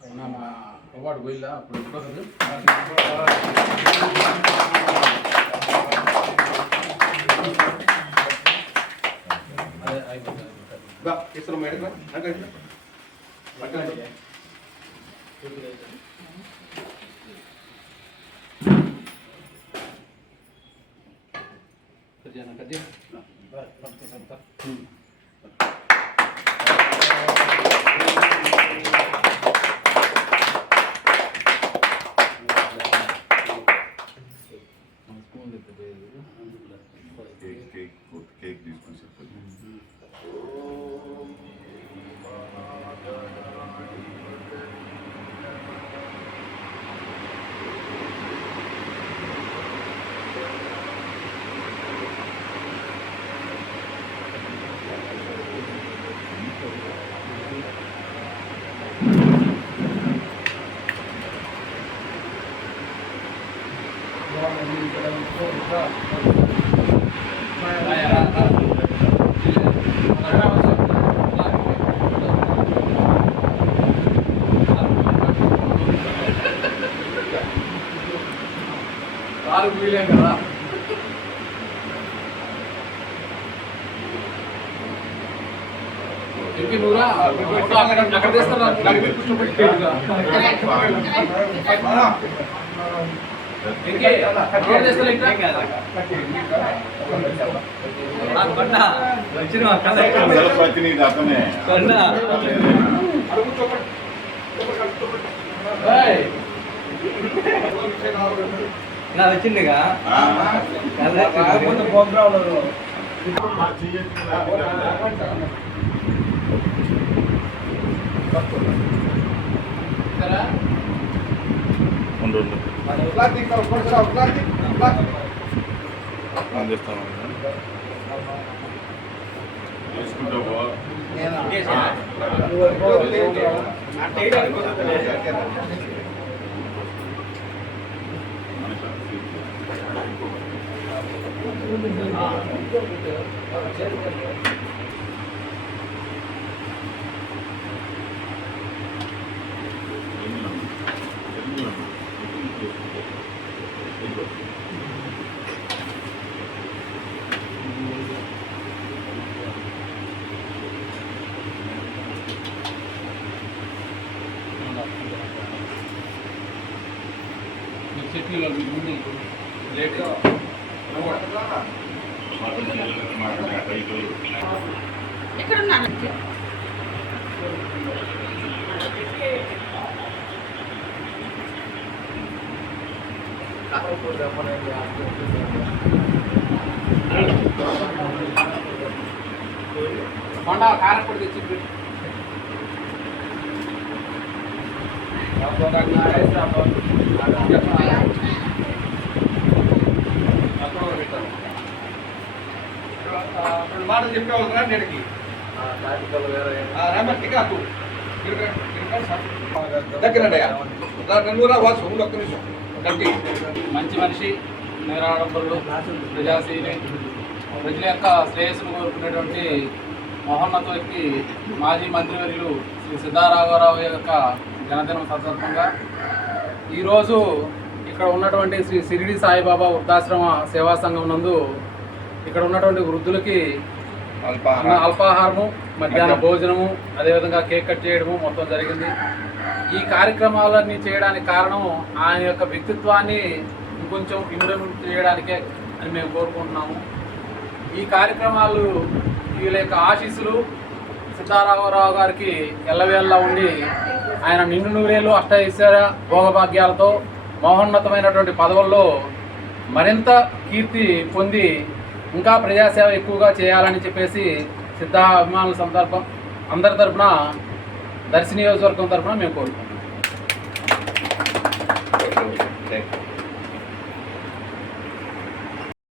అయినా మా అవార్డు పోయిలా అప్పుడు అదే అయిపోతుంది కేక్ తీసుకొని చెప్పండి. వీలేం కదా ఇంకే నూరా అక్కడ చేస్తారా నా వచ్చిందిగా సిటీలో ముందు లేట్ ఎక్కడున్నా కొండ కారపొడి తెచ్చి మాటలు చెప్పేవాళ్ళు రా నేటికి మంచి మనిషి నిరాడంబరుడు ప్రజాశీలి ప్రజల యొక్క శ్రేయస్సును కోరుకునేటువంటి మహోన్నత వ్యక్తి మాజీ మంత్రివర్యులు శ్రీ సిద్ధారాఘవరావు యొక్క జన్మదినం సందర్భంగా ఈరోజు ఇక్కడ ఉన్నటువంటి శ్రీ షిరిడి సాయిబాబా వృద్ధాశ్రమ సేవా సంఘం నందు ఇక్కడ ఉన్నటువంటి వృద్ధులకి అల్పాహారము మధ్యాహ్న భోజనము అదేవిధంగా కేక్ కట్ చేయడము మొత్తం జరిగింది. ఈ కార్యక్రమాలన్నీ చేయడానికి కారణం ఆయన యొక్క వ్యక్తిత్వాన్ని ఇంకొంచెం ఇంప్రూవ్ చేయడానికే అని మేము కోరుకుంటున్నాము. ఈ కార్యక్రమాలు వీళ్ళ యొక్క ఆశీస్సులు సిద్ధారాఘవరావు గారికి ఎల్లవేళ్ళ ఉండి ఆయన నిండు నూరేళ్ళు అష్టైశ్వర్య భోగభాగ్యాలతో మహోన్నతమైనటువంటి పదవుల్లో మరింత కీర్తి పొంది ఇంకా ప్రజాసేవ ఎక్కువగా చేయాలని చెప్పేసి సిద్ధ అభిమానుల సందర్భం అందరి తరఫున దర్శి నియోజకవర్గం తరఫున మేము కోరుకుంటున్నాం.